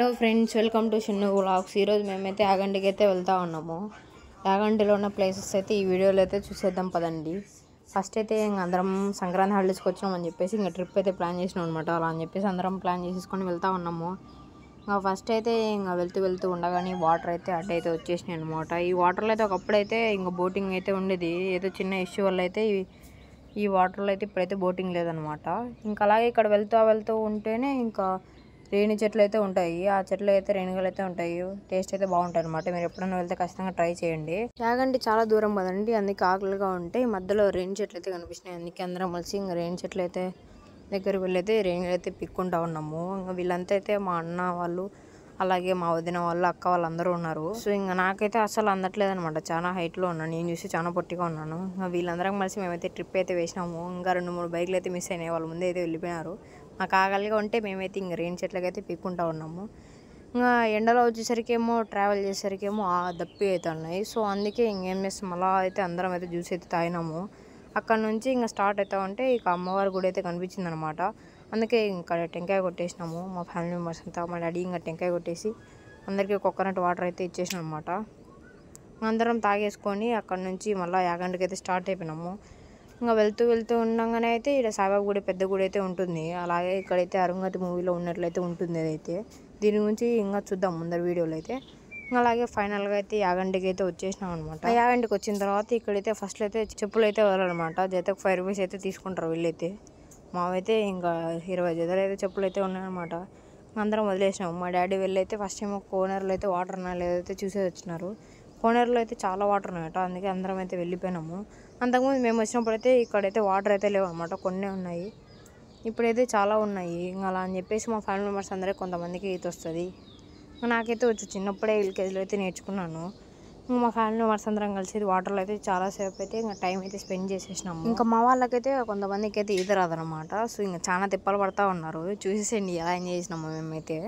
Hello friends, welcome to Shinnu vlogs. ఈరోజు మేమైతే యాగంటికి అయితే వెళ్తా ఉన్నాము. యాగంటిలో ఉన్న ప్లేసెస్ అయితే ఈ వీడియోలో అయితే చూసేద్దాం పదండి. ఫస్ట్ అయితే అందరం సంక్రాంతి హాలిడేస్కి వచ్చినామని చెప్పేసి ఇంకా ట్రిప్ అయితే ప్లాన్ చేసినాం అనమాట. అలా అని చెప్పేసి అందరం ప్లాన్ చేసేసుకొని వెళ్తా ఉన్నాము. ఇంకా ఫస్ట్ అయితే ఇంకా వెళ్తూ ఉండగానే వాటర్ అయితే అడ్డైతే వచ్చేసినాయి అనమాట. ఈ వాటర్లో అయితే ఒకప్పుడైతే ఇంకా బోటింగ్ అయితే ఉండేది. ఏదో చిన్న ఇష్యూ వల్ల అయితే ఈ వాటర్లో అయితే ఇప్పుడైతే బోటింగ్ లేదనమాట. ఇంకా అలాగే ఇక్కడ వెళ్తూ ఉంటేనే ఇంకా రేణి చెట్లు అయితే ఉంటాయి. ఆ చెట్లు అయితే రేణుగలు అయితే ఉంటాయి. టేస్ట్ అయితే బాగుంటాయి అనమాట. మీరు ఎప్పుడైనా వెళ్తే ఖచ్చితంగా ట్రై చేయండి. యాగంటి చాలా దూరం కదండి, అందుకే ఆకలిగా ఉంటే మధ్యలో రేణి చెట్లు అయితే కనిపిస్తున్నాయి. అందుకే అందరం కలిసి ఇంకా రేణి చెట్లు అయితే దగ్గరికి వెళ్ళైతే రేణులు అయితే పిక్కుంటా ఉన్నాము. ఇంకా వీళ్ళంతా అయితే మా అన్న వాళ్ళు, అలాగే మా వదిన వాళ్ళు, అక్క వాళ్ళందరూ ఉన్నారు. సో ఇంకా నాకైతే అసలు అందట్లేదు అనమాట. చాలా హైట్లో ఉన్నాను, నేను చూసి చాలా పొట్టిగా ఉన్నాను. ఇంకా వీళ్ళందరం కలిసి మేమైతే ట్రిప్ అయితే వేసినాము. ఇంకా 2-3 బైక్లు అయితే మిస్ అయినాయి, వాళ్ళ ముందే అయితే వెళ్ళిపోయినారు. మాకు ఆకలిగా ఉంటే మేమైతే ఇంక రేణి చెట్లకైతే పిక్కుంటా ఉన్నాము. ఇంకా ఎండలో వచ్చేసరికేమో ట్రావెల్ చేసేసరికేమో దప్పి అయితే ఉన్నాయి. సో అందుకే ఇంకేం చేస్తాం, అలా అయితే అందరం అయితే జ్యూస్ అయితే తాగినాము. అక్కడ నుంచి ఇంకా స్టార్ట్ అవుతా ఉంటే ఇక అమ్మవారి గుడి అయితే కనిపించింది అనమాట. అందుకే ఇంకా టెంకాయ కొట్టేసినాము. మా ఫ్యామిలీ మెంబర్స్ అంతా, మా డాడీ ఇంకా టెంకాయ కొట్టేసి అందరికీ కోకోనట్ వాటర్ అయితే ఇచ్చేసినాం అనమాట. అందరం తాగేసుకొని అక్కడ నుంచి మళ్ళీ యాగంటికి అయితే స్టార్ట్ అయిపోయినాము. ఇంకా వెళ్తూ ఉండగానే అయితే ఇక్కడ సాయిబాబా గుడి, పెద్ద గుడి అయితే ఉంటుంది. అలాగే ఇక్కడైతే అరుంధతి మూవీలో ఉన్నట్లయితే ఉంటుంది. అదైతే దీని గురించి ఇంకా చూద్దాం ముందర వీడియోలో అయితే. అలాగే ఫైనల్గా అయితే యాగంటికి అయితే వచ్చేసినాం అనమాట. యాగంటికి వచ్చిన తర్వాత ఇక్కడైతే ఫస్ట్ అయితే చెప్పులు అయితే వదలనమాట. జతకు 5 రూపీస్ అయితే తీసుకుంటారు వీళ్ళైతే. మావైతే ఇంకా 20 జతలు అయితే చెప్పులు అయితే ఉన్నాయన్నమాట. అందరం వదిలేసినాము. మా డాడీ వెళ్ళి అయితే ఫస్ట్ ఏమో కోనేరులో అయితే వాటర్ ఉన్నా లేదైతే చూసేసి వచ్చినారు. కోనేరులో అయితే చాలా వాటర్ ఉన్నాయట, అందుకే అందరం అయితే వెళ్ళిపోయినాము. అంతకుముందు మేము వచ్చినప్పుడు అయితే ఇక్కడైతే వాటర్ అయితే లేవు అనమాట, కొన్నే ఉన్నాయి. ఇప్పుడైతే చాలా ఉన్నాయి. ఇంకా అలా అని చెప్పేసి మా ఫ్యామిలీ మెంబర్స్ అందరూ కొంతమందికి ఈత వస్తుంది. నాకైతే వచ్చి చిన్నప్పుడే ఎల్కేజీలో అయితే నేర్చుకున్నాను. ఇంకా మా ఫ్యామిలీ మెంబర్స్ అందరం కలిసి వాటర్లో అయితే చాలాసేపు అయితే ఇంకా టైం అయితే స్పెండ్ చేసేసినాము. ఇంకా మా వాళ్ళకైతే కొంతమందికి అయితే ఈత రాదనమాట. సో ఇంకా చాలా తిప్పలు పడతా ఉన్నారు. చూసేసేయండి ఎలా ఎంజాయ్ చేసినాము మేమైతే.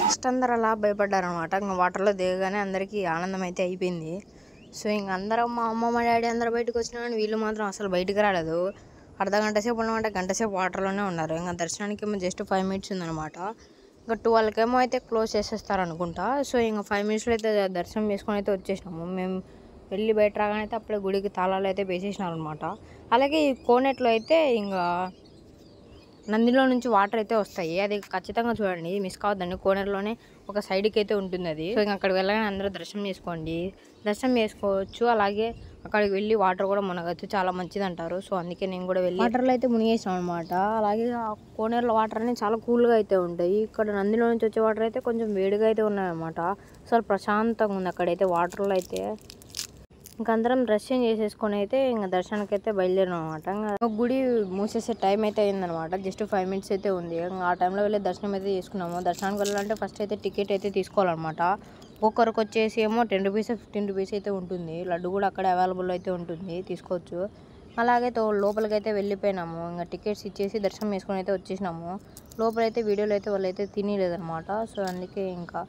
ఫస్ట్ అందరు అలా భయపడ్డారు అనమాట. ఇంకా వాటర్లో దిగగానే అందరికీ ఆనందం అయితే అయిపోయింది. సో ఇంక అందరం మా అమ్మ, మా డాడీ అందరూ బయటకు వచ్చినా కానీ వీళ్ళు మాత్రం అసలు బయటకు రాలేదు. అర్ధగంట సేపు ఉన్నమాట, గంట సేపు వాటర్లోనే ఉన్నారు. ఇంకా దర్శనానికి ఏమో జస్ట్ 5 మినిట్స్ ఉందన్నమాట. ఇంకా 12కేమో అయితే క్లోజ్ చేసేస్తారు అనుకుంటా. సో ఇంకా 5 మినిట్స్లో అయితే దర్శనం చేసుకొని అయితే వచ్చేసినాము. మేము వెళ్ళి బయట రాగానే అయితే అప్పుడే గుడికి తాళాలు అయితే వేసేసినారు అనమాట. అలాగే ఈ కోనేట్లో అయితే ఇంకా నందిలో నుంచి వాటర్ అయితే వస్తాయి. అది ఖచ్చితంగా చూడండి, మిస్ కావద్దండి. కోనేరులోనే ఒక సైడ్కి అయితే ఉంటుంది అది. సో ఇంకా అక్కడికి వెళ్ళగానే అందరూ దర్శనం చేసుకోవచ్చు. అలాగే అక్కడికి వెళ్ళి వాటర్ కూడా మునగచ్చు, చాలా మంచిది అంటారు. సో అందుకే నేను కూడా వెళ్ళి వాటర్లో అయితే మునిగేసాం అనమాట. అలాగే ఆ కోనేరులో వాటర్ అనేది చాలా కూల్గా అయితే ఉంటాయి. ఇక్కడ నందిలో నుంచి వచ్చే వాటర్ అయితే కొంచెం వేడిగా అయితే ఉన్నాయన్నమాట. అసలు ప్రశాంతంగా ఉంది అక్కడైతే వాటర్లో అయితే. ఇంకా అందరం దర్శనం చేసేసుకొని అయితే ఇంకా దర్శనానికి అయితే బయలుదేరాం అనమాట. ఇంకా గుడి మూసేసే టైం అయితే అయిందనమాట. జస్ట్ 5 minutes అయితే ఉంది. ఇంకా ఆ టైంలో వెళ్ళి దర్శనం అయితే చేసుకున్నాము. దర్శనానికి వెళ్ళాలంటే ఫస్ట్ అయితే టికెట్ అయితే తీసుకోవాలన్నమాట. ఒక్కొక్కరికి వచ్చేసి ఏమో 10 రూపీస్ 15 రూపీస్ అయితే ఉంటుంది. లడ్డు కూడా అక్కడ అవైలబుల్ అయితే ఉంటుంది, తీసుకోవచ్చు. అలాగే లోపలికైతే వెళ్ళిపోయినాము. ఇంకా టికెట్స్ ఇచ్చేసి దర్శనం చేసుకొని అయితే వచ్చేసినాము. లోపలైతే వీడియోలో అయితే వాళ్ళు అయితే తినలేదన్నమాట. సో అందుకే ఇంకా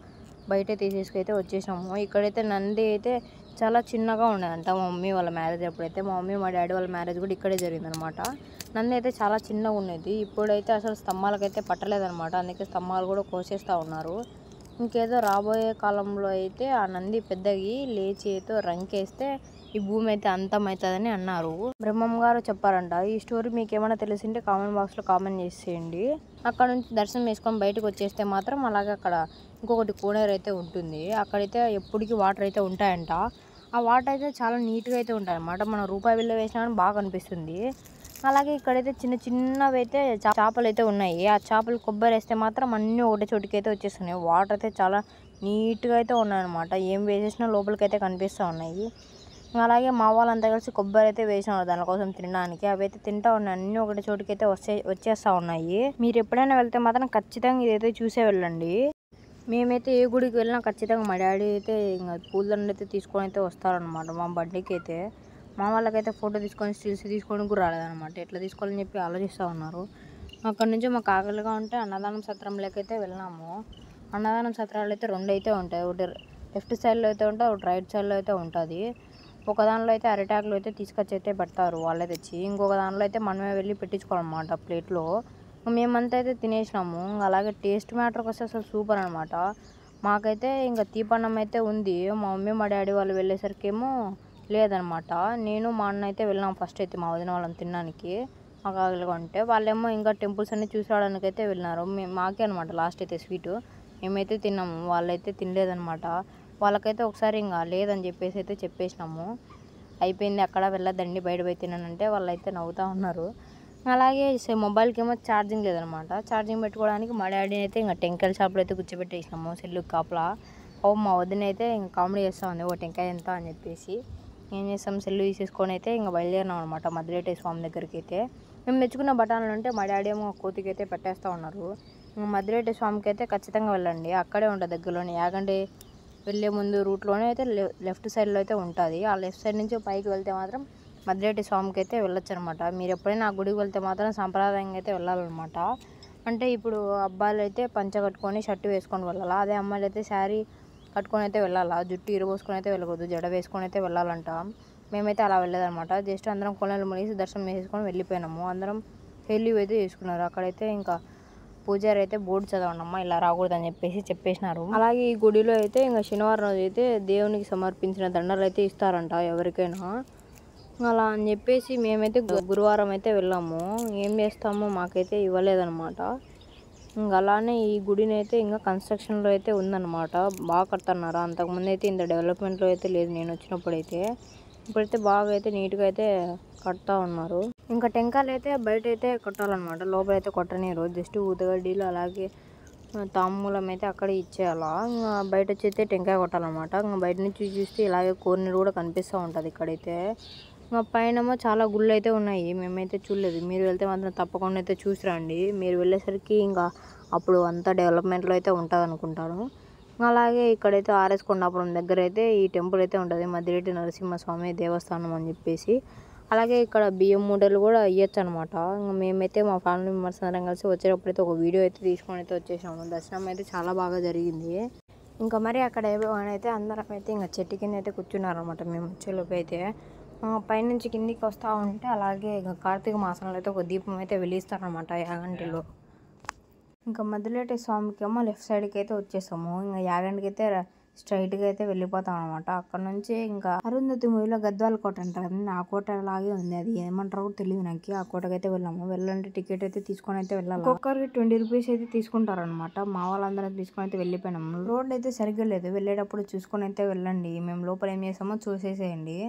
బయట తీసేసుకైతే వచ్చేసినాము. ఇక్కడైతే నంది అయితే చాలా చిన్నగా ఉండేదంట మా మమ్మీ వాళ్ళ మ్యారేజ్ అప్పుడైతే. మా మమ్మీ మా డాడీ వాళ్ళ మ్యారేజ్ కూడా ఇక్కడే జరిగిందనమాట. నంది అయితే చాలా చిన్నగా ఉండేది. ఇప్పుడైతే అసలు స్తంభాలకైతే పట్టలేదనమాట. అందుకే స్తంభాలు కూడా కోసేస్తూ ఉన్నారు. ఇంకేదో రాబోయే కాలంలో అయితే ఆ నంది పెద్దగి లేచి అయితే రంకేస్తే ఈ భూమి అయితే అంతమవుతుందని అన్నారు. బ్రహ్మం గారు చెప్పారంట. ఈ స్టోరీ మీకు ఏమైనా తెలిసింటే కామెంట్ బాక్స్లో కామెంట్ చేసేయండి. అక్కడ నుంచి దర్శనం చేసుకొని బయటకు వచ్చేస్తే మాత్రం అలాగే అక్కడ ఇంకొకటి కోనేరు అయితే ఉంటుంది. అక్కడైతే ఎప్పటికీ వాటర్ అయితే ఉంటాయంట. ఆ వాటర్ అయితే చాలా నీట్గా అయితే ఉంటాయి అన్నమాట. మనం రూపాయి బిళ్ళ వేసినా కానీ బాగా అనిపిస్తుంది. అలాగే ఇక్కడైతే చిన్న చిన్నవి అయితే చేపలు అయితే ఉన్నాయి. ఆ చేపలు కొబ్బరి వేస్తే మాత్రం అన్నీ ఒకటే చోటుకి అయితే వచ్చేస్తున్నాయి. వాటర్ అయితే చాలా నీట్గా అయితే ఉన్నాయన్నమాట. ఏం వేసేసినా లోపలికి అయితే కనిపిస్తూ ఉన్నాయి. అలాగే మా వాళ్ళంతా కలిసి కొబ్బరి అయితే వేసినారు దానికోసం తినడానికి. అవి అయితే తింటా ఉన్నాయి. అన్నీ ఒకటి చోటుకి అయితే వచ్చేస్తూ ఉన్నాయి. మీరు ఎప్పుడైనా వెళ్తే మాత్రం ఖచ్చితంగా ఇదైతే చూసే వెళ్ళండి. మేమైతే ఏ గుడికి వెళ్ళినా ఖచ్చితంగా మా డాడీ అయితే ఇంకా పూలదండ అయితే తీసుకొని అయితే వస్తారనమాట. మా బర్త్డేకి అయితే మా వాళ్ళకైతే ఫోటో తీసుకొని స్టిల్స్ తీసుకొని కూడా రాలేదనమాట. ఎట్లా తీసుకోవాలని చెప్పి ఆలోచిస్తూ ఉన్నారు. అక్కడ నుంచి మాకు ఆకలిగా ఉంటే అన్నదానం సత్రంలోకి అయితే వెళ్ళినాము. అన్నదానం సత్రాలు అయితే 2 అయితే ఉంటాయి. ఒకటి లెఫ్ట్ సైడ్లో అయితే ఉంటుంది, ఒకటి రైట్ సైడ్లో అయితే ఉంటుంది. ఒక దానిలో అయితే అరిటాకులు అయితే తీసుకొచ్చి అయితే పెడతారు వాళ్ళే తెచ్చి. ఇంకొక దానిలో అయితే మనమే వెళ్ళి పెట్టించుకోవాలన్నమాట ప్లేట్లో. మేమంతా అయితే తినేసినాము. అలాగే టేస్ట్ మ్యాటర్కి వస్తే అసలు సూపర్ అనమాట. మాకైతే ఇంకా తీపన్నం అయితే ఉంది. మా మమ్మీ మా డాడీ వాళ్ళు వెళ్ళేసరికి ఏమో లేదనమాట. నేను మా అన్న అయితే వెళ్ళాం ఫస్ట్ అయితే మా వదిన వాళ్ళని తినడానికి. మాకు ఆకలిగా ఉంటే వాళ్ళేమో ఇంకా టెంపుల్స్ అన్ని చూసి రావడానికి అయితే వెళ్ళినారు. మాకే అనమాట లాస్ట్ అయితే స్వీటు. మేమైతే తిన్నాము, వాళ్ళైతే తినలేదనమాట. వాళ్ళకైతే ఒకసారి ఇంకా లేదని చెప్పేసి అయితే చెప్పేసినాము. అయిపోయింది అక్కడ వెళ్ళదండి బయట పోయి తినానంటే వాళ్ళైతే నవ్వుతూ ఉన్నారు. అలాగే మొబైల్కి ఏమో ఛార్జింగ్ లేదనమాట. ఛార్జింగ్ పెట్టుకోవడానికి మా డాడీని అయితే ఇంకా టెంకాయల షాప్లో అయితే కూర్చోబెట్టేసినాము సెల్లుకి కాపలా. మా వదిన అయితే ఇంకా కామెడీ చేస్తూ ఉంది, ఓ టెంకాయ ఎంత అని చెప్పేసి. ఏం చేస్తాం, సెల్లు తీసేసుకొని అయితే ఇంకా బయలుదేరినాం అనమాట మద్దిలేటి స్వామి దగ్గరికి అయితే. మేము తెచ్చుకున్న బఠానీలు ఉంటే మా డాడీ ఏమో కోతికి అయితే పెట్టేస్తూ ఉన్నారు. మద్దిలేటి స్వామికి అయితే ఖచ్చితంగా వెళ్ళండి, అక్కడే ఉంటుంది దగ్గరలోనే. యాగంటి వెళ్ళే ముందు రూట్లోనే అయితే లెఫ్ట్ సైడ్లో అయితే ఉంటుంది. ఆ లెఫ్ట్ సైడ్ నుంచి పైకి వెళ్తే మాత్రం మద్దిలేటి స్వామికి అయితే వెళ్ళొచ్చు అనమాట. మీరు ఎప్పుడైనా ఆ గుడికి వెళ్తే మాత్రం సాంప్రదాయంగా అయితే వెళ్ళాలన్నమాట. అంటే ఇప్పుడు అబ్బాయిలు అయితే పంచ కట్టుకొని షర్టు వేసుకొని వెళ్ళాలా, అదే అమ్మాయిలు అయితే శారీ కట్టుకొని అయితే వెళ్ళాలా, జుట్టు ఇరబోసుకొని అయితే వెళ్ళకూడదు, జడ వేసుకొని అయితే వెళ్ళాలంట. మేమైతే అలా వెళ్ళలేదన్నమాట. జస్ట్ అందరం కొనలు మునిసి దర్శనం చేసుకొని వెళ్ళిపోయినాము. అందరం హెయిర్ అయితే చేసుకున్నారు. అక్కడైతే ఇంకా పూజారి అయితే బోర్డు చదవండమ్మా ఇలా రాకూడదని చెప్పేసినారు. అలాగే ఈ గుడిలో అయితే ఇంకా శనివారం రోజు అయితే దేవునికి సమర్పించిన దండలు అయితే ఇస్తారంట ఎవరికైనా. అలా అని చెప్పేసి మేమైతే గురువారం అయితే వెళ్ళాము. ఏం చేస్తామో మాకైతే ఇవ్వలేదన్నమాట. ఇంకా అలానే ఈ గుడిని అయితే ఇంకా కన్స్ట్రక్షన్లో అయితే ఉందన్నమాట. బాగా కడుతున్నారు. అంతకుముందు అయితే ఇంత డెవలప్మెంట్లో అయితే లేదు నేను వచ్చినప్పుడైతే. ఇప్పుడైతే బాగా అయితే నీట్గా అయితే కడతా ఉన్నారు. ఇంకా టెంకాయలు అయితే బయట అయితే కొట్టాలన్నమాట, లోపలైతే కొట్టనీరు. జస్ట్ ఊతగడ్డీలు అలాగే తాంబూలం అయితే అక్కడే ఇచ్చేయాలా. ఇంకా బయట వచ్చి అయితే టెంకాయ కొట్టాలన్నమాట. ఇంకా బయట నుంచి చూస్తే ఇలాగే కోరినీరు కూడా కనిపిస్తూ ఉంటుంది ఇక్కడైతే. ఇంకా పైన చాలా గుళ్ళు అయితే ఉన్నాయి, మేమైతే చూడలేదు. మీరు వెళ్తే మాత్రం తప్పకుండా అయితే చూసి రండి. మీరు వెళ్ళేసరికి ఇంకా అప్పుడు అంతా డెవలప్మెంట్లో అయితే ఉంటుంది అనుకుంటాను. అలాగే ఇక్కడైతే ఆర్ఎస్ కొండాపురం దగ్గర అయితే ఈ టెంపుల్ అయితే ఉంటుంది, మద్దిలేటి నరసింహస్వామి దేవస్థానం అని చెప్పేసి. అలాగే ఇక్కడ బియ్యం మూటలు కూడా ఇవ్వచ్చు అనమాట. ఇంకా మేమైతే మా ఫ్యామిలీ మెంబర్స్ అందరం కలిసి వచ్చేటప్పుడైతే ఒక వీడియో అయితే తీసుకొని అయితే వచ్చేసాము. దర్శనం అయితే చాలా బాగా జరిగింది. ఇంకా మరి అక్కడ అయితే అందరం అయితే ఇంకా చెట్టు కింద అయితే కూర్చున్నారు అనమాట. మేము వచ్చేలోపు అయితే పైనుంచి కిందికి వస్తూ ఉంటే అలాగే ఇంకా కార్తీక మాసంలో అయితే ఒక దీపం అయితే వెలిగిస్తారనమాట యాగంటిలో. ఇంకా మద్దిలేటి స్వామికి ఏమో లెఫ్ట్ సైడ్కి అయితే వచ్చేసాము. ఇంకా యాగంటికి అయితే స్ట్రైట్గా అయితే వెళ్ళిపోతాం అనమాట. అక్కడ నుంచి ఇంకా అరుంధతి మూవీలో గద్వాల కోట అంటారు కదా, ఆ కోట లాగే ఉంది. అది ఏమంటారో కూడా తెలియదు నాకు. ఆ కోటకి అయితే వెళ్ళాము. వెళ్ళాలంటే టికెట్ అయితే తీసుకొని అయితే వెళ్ళాలి. ఒక్కొక్కరికి 20 రూపీస్ అయితే తీసుకుంటారనమాట. మా వాళ్ళందరం తీసుకొని అయితే వెళ్ళిపోయినాము. రోడ్ అయితే సరిగ్గా లేదు, వెళ్ళేటప్పుడు చూసుకొని అయితే వెళ్ళండి. మేము లోపల ఏం చేసామో చూసేసేయండి.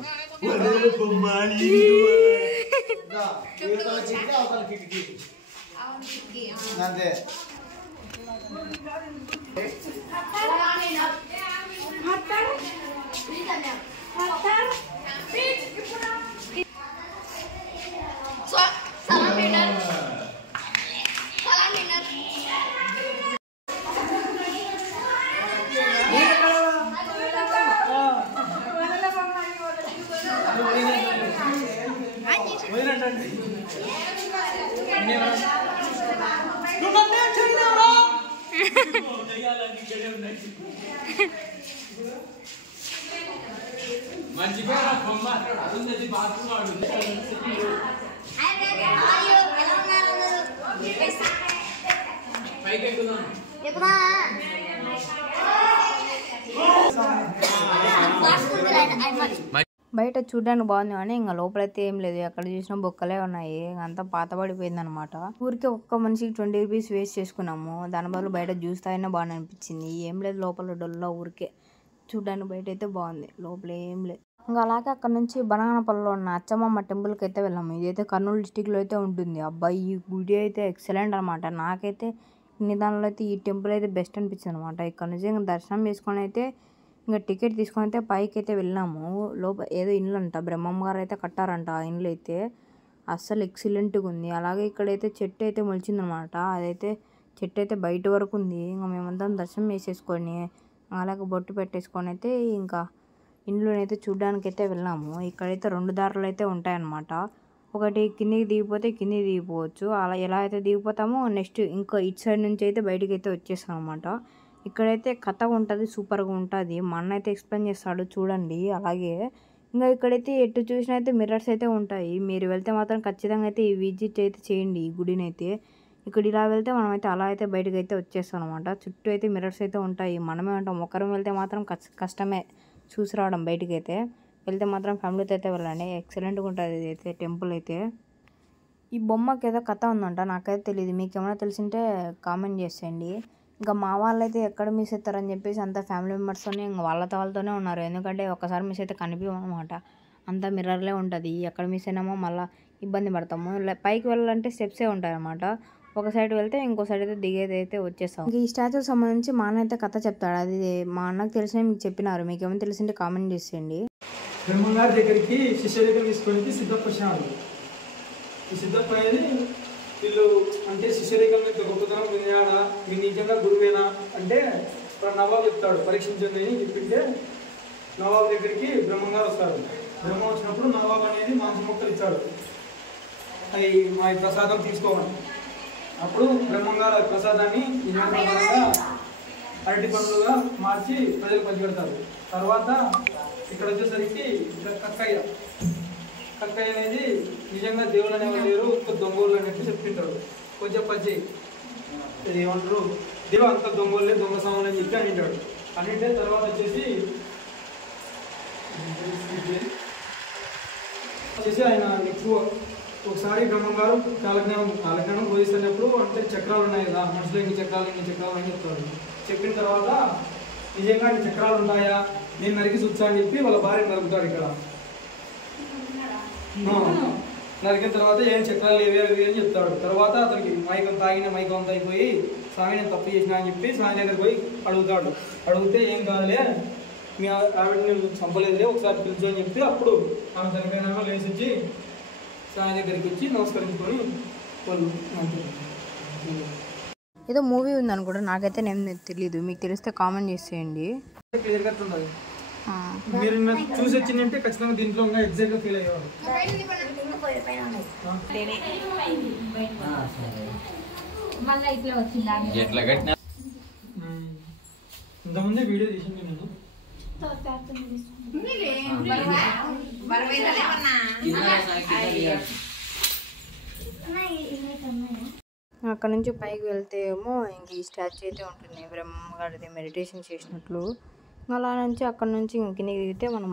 బయట చూడడానికి బాగుంది కానీ ఇంకా లోపలైతే ఏం లేదు. ఎక్కడ చూసినా బొక్కలే ఉన్నాయి. అంతా పాతబడిపోయింది అనమాట. ఊరికే ఒక్క మనిషికి 20 రూపీస్ వేస్ట్ చేసుకున్నాము. దాని బదులు బయట జ్యూస్ తాగినా బాగా అనిపించింది. ఏం లేదు లోపల డొల్లా ఊరికే చూడడానికి బయట అయితే బాగుంది, లోపల ఏం లేదు. ఇంకా అలాగే అక్కడ నుంచి బనగానపల్లిలో ఉన్న అచ్చమ్మ టెంపుల్కి అయితే వెళ్ళాము. ఇదైతే కర్నూలు డిస్టిక్లో అయితే ఉంటుంది. అబ్బాయి ఈ గుడి అయితే ఎక్సలెంట్ అనమాట. నాకైతే ఇన్ని దానిలో అయితే ఈ టెంపుల్ అయితే బెస్ట్ అనిపించింది అనమాట. ఇక్కడ నుంచి ఇంకా దర్శనం చేసుకొని అయితే ఇంకా టికెట్ తీసుకొని అయితే పైకి అయితే వెళ్ళాము. లోపల ఏదో ఇండ్లు అంట, బ్రహ్మమ్మ గారు అయితే కట్టారంట. ఆ ఇండ్లు అయితే అస్సలు ఎక్సలెంట్గా ఉంది. అలాగే ఇక్కడైతే చెట్టు అయితే మొలిచిందనమాట. అదైతే చెట్టు అయితే బయట వరకు ఉంది. ఇంకా మేమందరం దర్శనం చేసేసుకొని అలాగే బొట్టు పెట్టేసుకొని అయితే ఇంకా ఇండ్లోనైతే చూడడానికి అయితే వెళ్ళాము. ఇక్కడైతే 2 దారులు అయితే ఉంటాయన్నమాట. ఒకటి కిందికి దిగిపోతే కిందికి దిగిపోవచ్చు. అలా ఎలా అయితే దిగిపోతామో నెక్స్ట్ ఇంకా ఇటు సైడ్ నుంచి అయితే బయటికి అయితే వచ్చేస్తాం అనమాట. ఇక్కడైతే కథ ఉంటుంది, సూపర్గా ఉంటుంది. మా అన్న అయితే ఎక్స్ప్లెయిన్ చేస్తాడు చూడండి. అలాగే ఇంకా ఇక్కడైతే ఎటు చూసినా అయితే మిర్రర్స్ అయితే ఉంటాయి. మీరు వెళ్తే మాత్రం ఖచ్చితంగా అయితే ఈ విజిట్ అయితే చేయండి ఈ గుడిని అయితే. ఇక్కడ ఇలా వెళ్తే మనం అయితే అలా అయితే బయటకు అయితే వచ్చేస్తాం అనమాట. చుట్టూ అయితే మిర్రర్స్ అయితే ఉంటాయి. మనమే ఉంటాం. ఒకరం వెళ్తే మాత్రం కష్టమే చూసి రావడం. బయటికి అయితే వెళ్తే మాత్రం ఫ్యామిలీతో అయితే వెళ్ళండి. ఎక్సలెంట్గా ఉంటుంది ఇదైతే టెంపుల్ అయితే. ఈ బొమ్మకి ఏదో కథ ఉందంట, నాకైతే తెలియదు. మీకు ఏమైనా తెలిసింటే కామెంట్ చేసేయండి. ఇంకా మా వాళ్ళు అయితే ఎక్కడ మిస్ అవుతారని చెప్పేసి అంతా ఫ్యామిలీ మెంబర్స్తోనే ఇంకా వాళ్ళతోనే ఉన్నారు. ఎందుకంటే ఒకసారి మిస్ అయితే కనిపించమన్నమాట. అంతా మిర్రర్లే ఉంటుంది. ఎక్కడ మిస్ అయినామో మళ్ళీ ఇబ్బంది పడతాము. పైకి వెళ్ళాలంటే స్టెప్సే ఉంటాయన్నమాట. ఒక సైడ్ వెళ్తే ఇంకో సైడ్ అయితే దిగేది అయితే వచ్చేస్తాం. ఇంకా ఈ స్టాచ్యూకి సంబంధించి మా అన్న అయితే కథ చెప్తాడు. అది మా అన్నకు తెలిసిన మీకు చెప్పినారు. మీకు ఏమైనా తెలిసింటే కామెంట్ చేసేయండి. బ్రహ్మంగారి దగ్గరికి శిష్యరేఖ తీసుకొని సిద్ధప్ప వచ్చినాడు. ఈ సిద్ధప్ప అనేది వీళ్ళు అంటే శిష్యరేఖల మీద గొప్పతనం వినాడా, మీ నిజంగా గురువేనా అంటే నవాబు చెప్తాడు పరీక్షించండి అని చెప్పింటే నవాబు దగ్గరికి బ్రహ్మంగారు వస్తాడు. బ్రహ్మ వచ్చినప్పుడు నవాబు అనేది మాంసం మొక్కలు ఇచ్చాడు. అవి మా ప్రసాదం తీసుకోవాలి. అప్పుడు బ్రహ్మంగారు ఆ ప్రసాదాన్ని నిజంగా అరటి పండ్లుగా మార్చి ప్రజలు పంచిపెడతారు. తర్వాత ఇక్కడ వచ్చేసరికి కక్కయ్య అనేది నిజంగా దేవుళ్ళు అనేవాళ్ళు లేరు, దొంగోళ్ళు అనేది చెప్తుంటాడు. కొంచెం పచ్చి ఇది ఏమంటారు, దేవు అంత దొంగోళ్ళే దొంగ సామాన్లు అని చెప్పి అంటాడు. అంటే తర్వాత వచ్చేసి ఆయన ఎక్కువ ఒకసారి బ్రహ్మంగారు కాలజ్ఞానం బోధిస్తున్నప్పుడు అంటే చక్రాలు ఉన్నాయి కదా, మనసులో ఇంక చక్రాలు అని చెప్తాడు. చెప్పిన తర్వాత నిజంగా చక్రాలు ఉంటాయా, నేను నరికి చూచా అని చెప్పి వాళ్ళ భార్య నరుకుతాడు. ఇక్కడ నరికిన తర్వాత ఏం చక్రాలు ఏవి అని చెప్తాడు. తర్వాత అతనికి తాగిన మైకం అంతా అయిపోయి స్వామి నేను తప్పు చేసినా అని చెప్పి స్వామి దగ్గరికి పోయి అడుగుతాడు. అడిగితే ఏం కాదులే, మీ ఆవిడ నేను చంపలేదులే, ఒకసారి పిలిచు అని చెప్తే అప్పుడు ఆమె చనిపోయినాక లేచి వచ్చి స్వామి దగ్గరికి వచ్చి నమస్కరించుకొని వాళ్ళు ఏదో మూవీ ఉందని కూడా నాకైతే నేను తెలియదు. మీకు తెలిస్తే కామెంట్ చేసేయండి. క్లియర్ కట్ ఉంటుంది. మీరు చూసి వచ్చిందంటే ఖచ్చితంగా దీంట్లో ఇంకా ఎగ్జాక్ట్గా ఫీల్ అయ్యేవాడు. ఇంతకుముందే వీడియో తీసింది నేను. అక్కడ నుంచి పైకి వెళ్తే ఏమో ఇంక ఈ స్టాచ్యూ అయితే ఉంటుంది, బ్రహ్మగారిది మెడిటేషన్ చేసినట్లు. అలా నుంచి అక్కడ నుంచి ఇంక కిందకి దిగితే మనం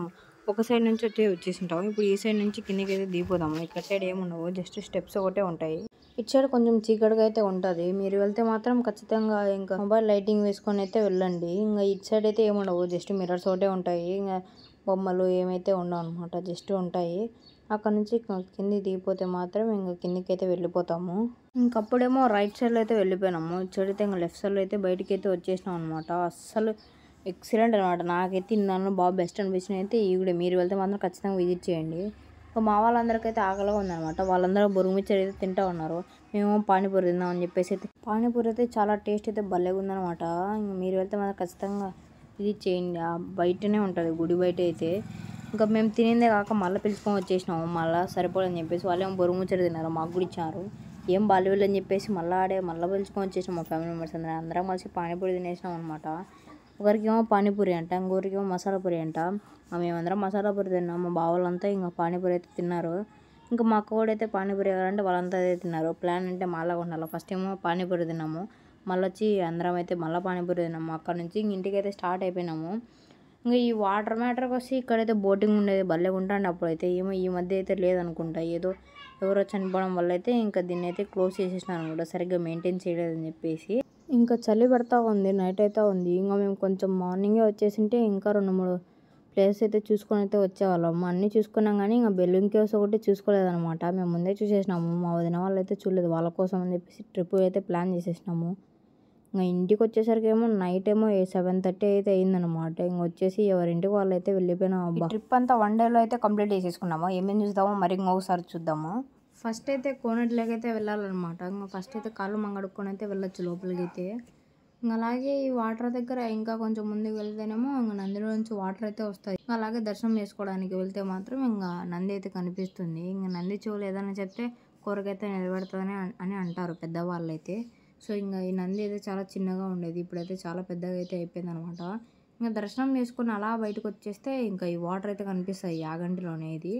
ఒక సైడ్ నుంచి వచ్చేసి ఉంటాము. ఇప్పుడు ఈ సైడ్ నుంచి కిందకి అయితే దిగిపోదాము. ఇక్కడ సైడ్ ఏముండవు, జస్ట్ స్టెప్స్ ఒకటే ఉంటాయి. ఇటు సైడ్ కొంచెం చీకటిగా అయితే ఉంటుంది. మీరు వెళ్తే మాత్రం ఖచ్చితంగా ఇంకా మొబైల్ లైటింగ్ వేసుకొని అయితే వెళ్ళండి. ఇంకా ఇటు సైడ్ అయితే ఏముండవు, జస్ట్ మిర్రర్స్ ఒకటే ఉంటాయి. ఇంకా బొమ్మలు ఏమైతే ఉండవు అనమాట, జస్ట్ ఉంటాయి. అక్కడ నుంచి కిందికి దిగిపోతే మాత్రం ఇంకా కిందికి అయితే వెళ్ళిపోతాము. ఇంకప్పుడేమో రైట్ సైడ్లో అయితే వెళ్ళిపోయినాము. ఇటు సైడ్ అయితే ఇంకా లెఫ్ట్ సైడ్లో అయితే బయటికి అయితే వచ్చేసినాం అనమాట. అస్సలు ఎక్సలెంట్ అనమాట. నాకైతే ఇన్నాళ్ళు బాగా బెస్ట్ అనిపించినవి అయితే ఇవి కూడా. మీరు వెళ్తే మాత్రం ఖచ్చితంగా విజిట్ చేయండి. ఇంకా మా వాళ్ళందరికైతే ఆకలిగా ఉందన్నమాట. వాళ్ళందరూ బొరుగుమిచ్చర్ అయితే తింటూ ఉన్నారు. మేము పానీపూరి తిందాం అని చెప్పేసి అయితే పానీపూరి అయితే చాలా టేస్ట్ అయితే భలేగా ఉందన్నమాట. ఇంకా మీరు వెళ్తే మాత్రం ఖచ్చితంగా విజిట్ చేయండి. బయటనే ఉంటుంది గుడి బయట అయితే. ఇంకా మేము తినేదే కాక మళ్ళీ పిలుచుకొని వచ్చేసినాము. మళ్ళీ సరిపోదని చెప్పేసి వాళ్ళేమో బొరుగుమిచ్చర్ తిన్నారు, మాకు కూడా ఇచ్చారు. ఏం బాలీవుడ్ అని చెప్పేసి మళ్ళీ పిలుచుకొని వచ్చేసినాం మా ఫ్యామిలీ మెంబర్స్ అందరం కలిసి పానీపూరి తినేసినాం అనమాట. ఒకరికేమో పానీపూరి అంట, ఇంకొకరికేమో మసాలా పూరి అంట. మేమందరం మసాలా పూరి తిన్నాం. మా బావలంతా ఇంకా పానీపూరి అయితే తిన్నారు. ఇంకా మా అక్క కూడా అయితే పానీపూరి కావాలంటే వాళ్ళంతా అదే తిన్నారు. ప్లాన్ అంటే మాలాగా ఉండాలి. ఫస్ట్ ఏమో పానీపూరి తిన్నాము, మళ్ళీ వచ్చి అందరం అయితే మళ్ళీ పానీపూరి తిన్నాము. అక్కడ నుంచి ఇంటికి అయితే స్టార్ట్ అయిపోయినాము. ఇంకా ఈ వాటర్ మ్యాటర్కి వచ్చి ఇక్కడైతే బోటింగ్ ఉండేది భలేగా ఉంటాండి. అప్పుడైతే ఏమో ఈ మధ్య అయితే లేదనుకుంటా. ఏదో ఎవరో చనిపోవడం వల్ల అయితే ఇంకా దీన్ని అయితే క్లోజ్ చేసేసినారు అనమాట, సరిగ్గా మెయింటైన్ చేయలేదని చెప్పేసి. ఇంకా చలి పడతా ఉంది, నైట్ అయితే ఉంది. ఇంకా మేము కొంచెం మార్నింగే వచ్చేసింటే ఇంకా 2-3 ప్లేసెస్ అయితే చూసుకొని అయితే వచ్చేవాళ్ళము. అన్నీ చూసుకున్నాం కానీ ఇంకా బెలూన్ కేవ్స్ ఒకటి చూసుకోలేదనమాట. మేము ముందే చూసేసినాము, మా వదిన వాళ్ళు అయితే చూడలేదు. వాళ్ళ కోసం అని చెప్పేసి ట్రిప్ అయితే ప్లాన్ చేసేసినాము. ఇంకా ఇంటికి వచ్చేసరికి ఏమో నైట్ ఏమో 7:30 అయితే అయిందనమాట. ఇంక వచ్చేసి ఎవరింటికి వాళ్ళు అయితే వెళ్ళిపోయినాం. ట్రిప్ అంతా 1 డేలో అయితే కంప్లీట్ చేసేసుకున్నాము. ఏమేమి చూద్దామో మరి ఇంకొకసారి చూద్దాము. ఫస్ట్ అయితే కోనేటిలోకి అయితే వెళ్ళాలన్నమాట. ఇంకా ఫస్ట్ అయితే కాళ్ళు మంగడుక్కొని అయితే వెళ్ళొచ్చు లోపలికి అయితే. ఇంకా అలాగే ఈ వాటర్ దగ్గర ఇంకా కొంచెం ముందుకు వెళ్తేనేమో ఇంకా నందిలో నుంచి వాటర్ అయితే వస్తాయి. అలాగే దర్శనం చేసుకోవడానికి వెళ్తే మాత్రం ఇంకా నంది అయితే కనిపిస్తుంది. ఇంకా నంది చెవులు ఏదైనా చెప్తే కూరకైతే నిలబెడుతుందని అని అంటారు పెద్దవాళ్ళు అయితే. సో ఇంకా ఈ నంది అయితే చాలా చిన్నగా ఉండేది, ఇప్పుడైతే చాలా పెద్దగా అయితే అయిపోయింది అనమాట. ఇంకా దర్శనం చేసుకుని అలా బయటకు వచ్చేస్తే ఇంకా ఈ వాటర్ అయితే కనిపిస్తాయి యాగంటిలోనే ఇది.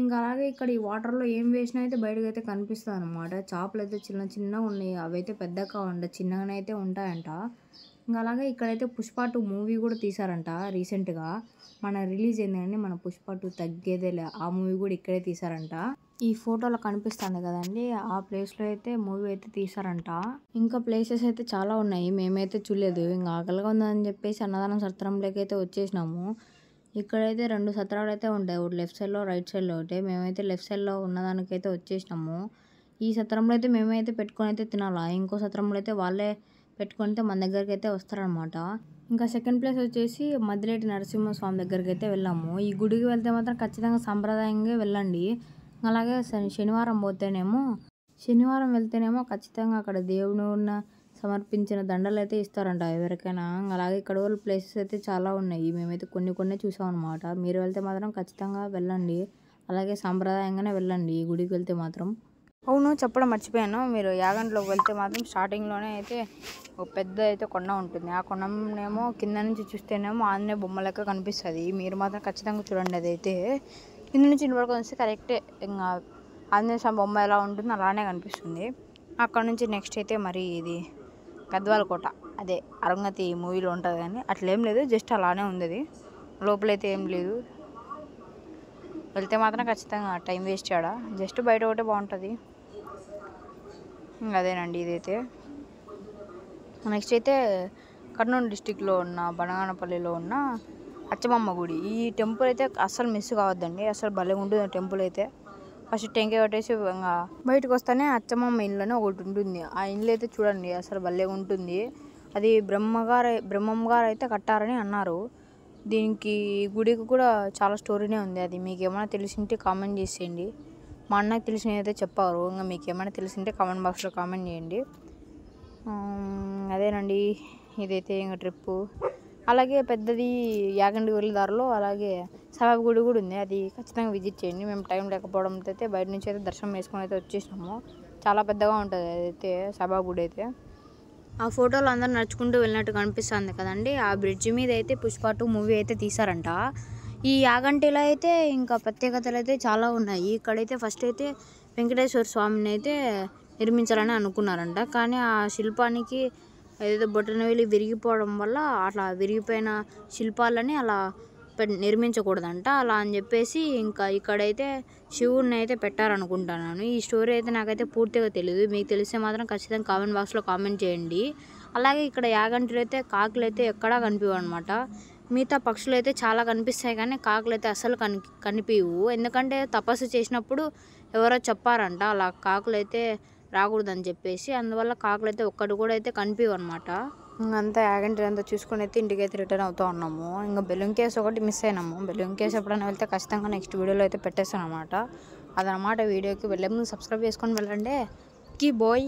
ఇంకా అలాగే ఇక్కడ ఈ వాటర్లో ఏం వేసినా అయితే బయటకు అయితే కనిపిస్తుంది అనమాట. చేపలు అయితే చిన్నగా ఉన్నాయి, అవి అయితే పెద్దగా ఉండవు, చిన్నగానే అయితే ఉంటాయంట. ఇంకా అలాగే ఇక్కడైతే పుష్ప 2 మూవీ కూడా తీశారంట రీసెంట్గా. రిలీజ్ అయింది కానీ మన పుష్ప 2 తగ్గేదేలే, ఆ మూవీ కూడా ఇక్కడే తీశారంట. ఈ ఫోటోలో కనిపిస్తుంది కదండి, ఆ ప్లేస్లో అయితే మూవీ అయితే తీశారంట. ఇంకా ప్లేసెస్ అయితే చాలా ఉన్నాయి, మేమైతే చూడలేదు. ఇంకా ఆకలిగా ఉందని చెప్పేసి అన్నదానం సత్రంలోకి అయితే వచ్చేసినాము. ఇక్కడైతే 2 సత్రాలు అయితే ఉంటాయి, ఒకటి లెఫ్ట్ సైడ్లో రైట్ సైడ్లో ఒకటి. మేమైతే లెఫ్ట్ సైడ్లో ఉన్నదానికైతే వచ్చేసినాము. ఈ సత్రంలో అయితే మేమైతే పెట్టుకొని అయితే తినాలా, ఇంకో సత్రంలో అయితే వాళ్ళే పెట్టుకుంటే మన దగ్గరికి అయితే వస్తారనమాట. ఇంకా సెకండ్ ప్లేస్ వచ్చేసి మద్దిలేటి నరసింహస్వామి దగ్గరికి అయితే వెళ్ళాము. ఈ గుడికి వెళ్తే మాత్రం ఖచ్చితంగా సాంప్రదాయంగా వెళ్ళండి. అలాగే శనివారం వెళ్తేనేమో ఖచ్చితంగా అక్కడ దేవుడు ఉన్న సమర్పించిన దండలు అయితే ఇస్తారంట ఎవరికైనా. అలాగే ఇక్కడ వాళ్ళ ప్లేసెస్ అయితే చాలా ఉన్నాయి, మేమైతే కొన్ని చూసాం అనమాట. మీరు వెళ్తే మాత్రం ఖచ్చితంగా వెళ్ళండి, అలాగే సాంప్రదాయంగానే వెళ్ళండి ఈ గుడికి వెళ్తే మాత్రం. అవును, చెప్పడం మర్చిపోయాను, మీరు యాగంటిలోకి వెళ్తే మాత్రం స్టార్టింగ్లోనే అయితే ఒక పెద్ద అయితే కొండ ఉంటుంది. ఆ కొండనేమో కింద నుంచి చూస్తేనేమో ఆంజనేయ బొమ్మ లెక్క కనిపిస్తుంది. మీరు మాత్రం ఖచ్చితంగా చూడండి. అదైతే కింద నుంచి నిలబడుకొని వస్తే కరెక్టే ఇంకా ఆంజనేయ స్వామి బొమ్మ ఎలా ఉంటుందో అలానే కనిపిస్తుంది. అక్కడ నుంచి నెక్స్ట్ అయితే మరి ఇది గద్వాల కోట, అదే అరుంధతి మూవీలో ఉంటుంది కానీ అట్లేం లేదు, జస్ట్ అలానే ఉంది. అది లోపలైతే ఏం లేదు. వెళ్తే మాత్రం ఖచ్చితంగా టైం వేస్ట్ చేయడా, జస్ట్ బయట ఒకటే బాగుంటుంది. అదేనండి ఇదైతే. నెక్స్ట్ అయితే కర్నూలు డిస్టిక్లో ఉన్న బనగానపల్లిలో ఉన్న అచ్చమ్మ గుడి. ఈ టెంపుల్ అయితే అస్సలు మిస్ కావద్దండి, అసలు భలే ఉంటుంది టెంపుల్ అయితే. ఫస్ట్ టెంకాయ కొట్టేసి ఇంకా బయటకు వస్తానే అచ్చమ్మ ఇల్లు అని ఒకటి ఉంటుంది. ఆ ఇల్లు అయితే చూడండి అసలు భలే ఉంటుంది. అది బ్రహ్మం గారు అయితే కట్టారని అన్నారు. దీనికి గుడికి కూడా చాలా స్టోరీనే ఉంది. అది మీకు ఏమైనా తెలిసింటే కామెంట్ చేసేయండి. మా అన్నకి తెలిసినవి అయితే చెప్పారు, ఇంకా మీకు ఏమైనా తెలిసింటే కామెంట్ బాక్స్లో కామెంట్ చేయండి. అదేనండి ఇదైతే ఇంకా ట్రిప్పు. అలాగే పెద్దది యాగంటి వెళ్ళే దారిలో అలాగే సాయిబాబా గుడి కూడా ఉంది, అది ఖచ్చితంగా విజిట్ చేయండి. మేము టైం లేకపోవడంతో అయితే బయట నుంచి అయితే దర్శనం చేసుకొని అయితే వచ్చేసినాము. చాలా పెద్దగా ఉంటుంది అదైతే సాయిబాబా గుడి అయితే. ఆ ఫోటోలో అందరూ నడుచుకుంటూ వెళ్ళినట్టు కనిపిస్తుంది కదండి. ఆ బ్రిడ్జ్ మీద అయితే పుష్ప 2 మూవీ అయితే తీశారంట. ఈ యాగంటిలో అయితే ఇంకా ప్రత్యేకతలు అయితే చాలా ఉన్నాయి. ఇక్కడైతే ఫస్ట్ అయితే వెంకటేశ్వర స్వామిని అయితే నిర్మించాలని అనుకున్నారంట, కానీ ఆ శిల్పానికి ఏదో బొటనవేలు విరిగిపోవడం వల్ల అట్లా విరిగిపోయిన శిల్పాలని అలా నిర్మించకూడదంట. అలా అని చెప్పేసి ఇంకా ఇక్కడైతే శివుడిని అయితే పెట్టారనుకుంటున్నాను. ఈ స్టోరీ అయితే నాకైతే పూర్తిగా తెలియదు, మీకు తెలిస్తే మాత్రం ఖచ్చితంగా కామెంట్ బాక్స్లో కామెంట్ చేయండి. అలాగే ఇక్కడ యాగంటిలో అయితే కాకులు అయితే ఎక్కడా కనిపించవు అనమాట. మిగతా పక్షులు అయితే చాలా కనిపిస్తాయి కానీ కాకులు అయితే అస్సలు కనిపించవు. ఎందుకంటే తపస్సు చేసినప్పుడు ఎవరో చెప్పారంట అలా కాకులు అయితే రాకూడదని చెప్పేసి, అందువల్ల కాకులు అయితే ఒక్కటి కూడా అయితే కనిపించవు అనమాట. అంతా యాగంటి అంతా చూసుకొని అయితే ఇంటికి అయితే రిటర్న్ అవుతూ ఉన్నాము. ఇంకా బెలూన్ కేవ్స్ ఒకటి మిస్ అయినాము. బెలూన్ కేవ్స్ ఎప్పుడైనా వెళ్తే ఖచ్చితంగా నెక్స్ట్ వీడియోలో అయితే పెట్టేస్తాను అనమాట. అదనమాట వీడియోకి వెళ్ళే ముందు సబ్స్క్రైబ్ చేసుకొని వెళ్ళండి. కీ బాయ్.